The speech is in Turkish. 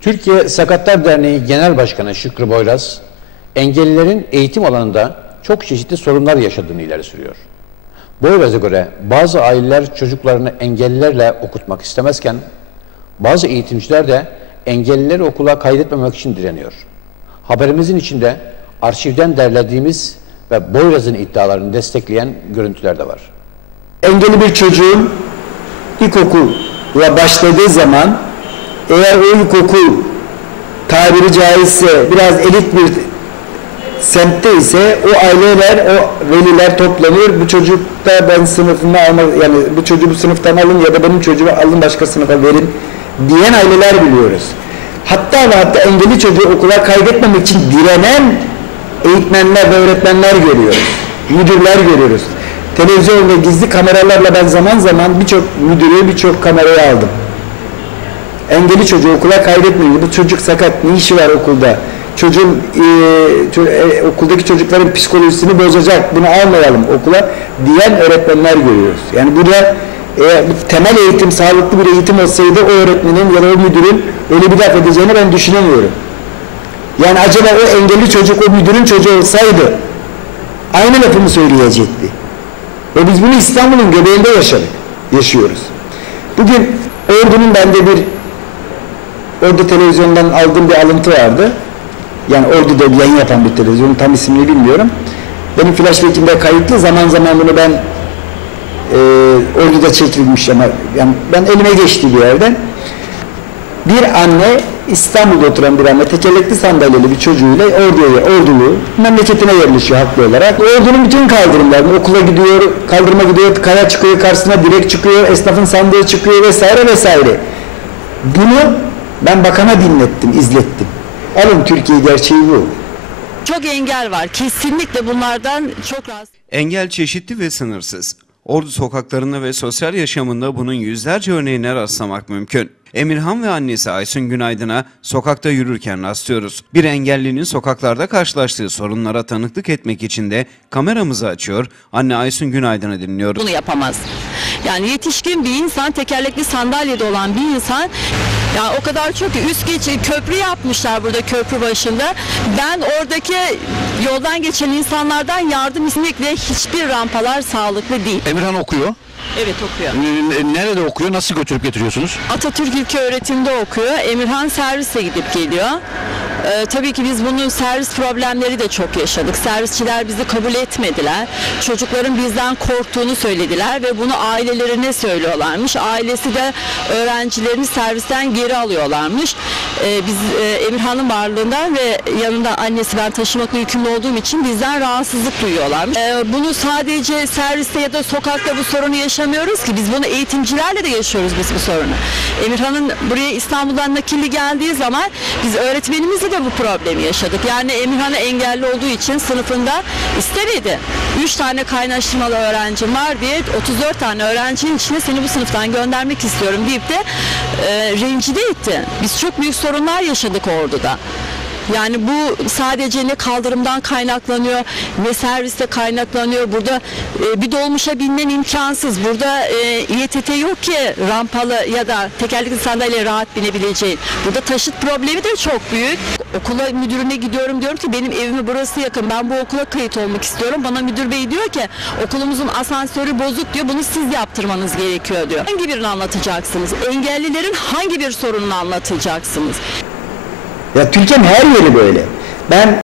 Türkiye Sakatlar Derneği Genel Başkanı Şükrü Boyraz, engellilerin eğitim alanında çok çeşitli sorunlar yaşadığını ileri sürüyor. Boyraz'a göre bazı aileler çocuklarını engellilerle okutmak istemezken, bazı eğitimciler de engellileri okula kaydetmemek için direniyor. Haberimizin içinde arşivden derlediğimiz ve Boyraz'ın iddialarını destekleyen görüntüler de var. engelli bir çocuğun ilkokula başladığı zaman eğer o ilkokul tabiri caizse biraz elit bir semtte ise o aileler, o veliler toplanıyor. Bu çocuk da ben sınıfıma alma, yani bu çocuğu bu sınıftan alın ya da benim çocuğumu alın başka sınıfa verin diyen aileler biliyoruz. Hatta ve hatta engelli çocuğu okula kaydetmemek için direnen eğitmenler ve öğretmenler görüyoruz. Müdürler görüyoruz. Televizyonda gizli kameralarla ben zaman zaman birçok müdürü birçok kamerayı aldım. Engelli çocuğu okula kaydetmeyin. Bu çocuk sakat. Ne işi var okulda? Çocuğun e, e, okuldaki çocukların psikolojisini bozacak. Bunu almayalım okula diyen öğretmenler görüyoruz. Yani burada bu temel eğitim, sağlıklı bir eğitim olsaydı o öğretmenin ya da o müdürün öyle bir laf edeceğini ben düşünemiyorum. Yani acaba o engelli çocuk o müdürün çocuğu olsaydı aynı lafı mı söyleyecekti? Ve biz bunu İstanbul'un göbeğinde yaşadık, yaşıyoruz. Bugün Ordu'nun bende bir Ordu televizyondan aldığım bir alıntı vardı. Yani Ordu'da yayın yapan bir televizyon, tam ismini bilmiyorum. Benim flashback'imde kayıtlı, zaman zaman bunu ben e, Ordu'da çekilmiş ama yani ben elime geçti bir yerden. Bir anne İstanbul'da oturan bir anne tekerlekli sandalyeli bir çocuğuyla Ordu'ya, Ordulu memleketine yerleşiyor haklı olarak. Ordu'nun bütün kaldırımlarını okula gidiyor, kaldırıma gidiyor, kaya çıkıyor, karşısına direk çıkıyor, esnafın sandığı çıkıyor vesaire vesaire. Bunu ben bakana dinlettim, izlettim. Alın Türkiye gerçeği bu. Çok engel var. Kesinlikle bunlardan çok rahatsız. Engel çeşitli ve sınırsız. Ordu sokaklarında ve sosyal yaşamında bunun yüzlerce örneğine rastlamak mümkün. Emirhan ve annesi Aysun Günaydın'a sokakta yürürken rastlıyoruz. Bir engellinin sokaklarda karşılaştığı sorunlara tanıklık etmek için de kameramızı açıyor, anne Aysun Günaydın'ı dinliyoruz. Bunu yapamaz. Yani yetişkin bir insan, tekerlekli sandalyede olan bir insan ya o kadar çok ki üst geçi köprü yapmışlar burada köprü başında. Ben oradaki yoldan geçen insanlardan yardım istemekle hiçbir rampalar sağlıklı değil. Emirhan okuyor. Evet okuyor. N- Nerede okuyor? Nasıl götürüp getiriyorsunuz? Atatürk İlköğretim'de okuyor. Emirhan servise gidip geliyor. Ee, tabii ki biz bunun servis problemleri de çok yaşadık. Servisçiler bizi kabul etmediler. Çocukların bizden korktuğunu söylediler ve bunu ailelerine söylüyorlarmış. Ailesi de öğrencilerini servisten geri alıyorlarmış. Ee, biz e, Emirhan'ın varlığından ve yanında annesi ben taşımakla yükümlü olduğum için bizden rahatsızlık duyuyorlarmış. Ee, bunu sadece serviste ya da sokakta bu sorunu yaşamıyoruz ki. Biz bunu eğitimcilerle de yaşıyoruz biz bu sorunu. Emirhan'ın buraya İstanbul'dan nakilli geldiği zaman biz öğretmenimizle de bu problemi yaşadık. Yani Emirhan'ı engelli olduğu için sınıfında istemedi. 3 tane kaynaştırmalı öğrencim var diye 34 tane öğrencinin içine seni bu sınıftan göndermek istiyorum deyip de e, rencide etti. Biz çok büyük sorunlar yaşadık orduda. Yani bu sadece ne kaldırımdan kaynaklanıyor ne serviste kaynaklanıyor. Burada e, bir dolmuşa binmen imkansız. Burada e, İETT yok ki rampalı ya da tekerlekli sandalye rahat binebileceğin. Burada taşıt problemi de çok büyük. Okula müdürüne gidiyorum diyorum ki benim evime burası yakın. Ben bu okula kayıt olmak istiyorum. Bana müdür bey diyor ki okulumuzun asansörü bozuk diyor. Bunu siz yaptırmanız gerekiyor diyor. Hangi birini anlatacaksınız? Engellilerin hangi bir sorununu anlatacaksınız? Ya Türkiye'nin her yeri böyle. Ben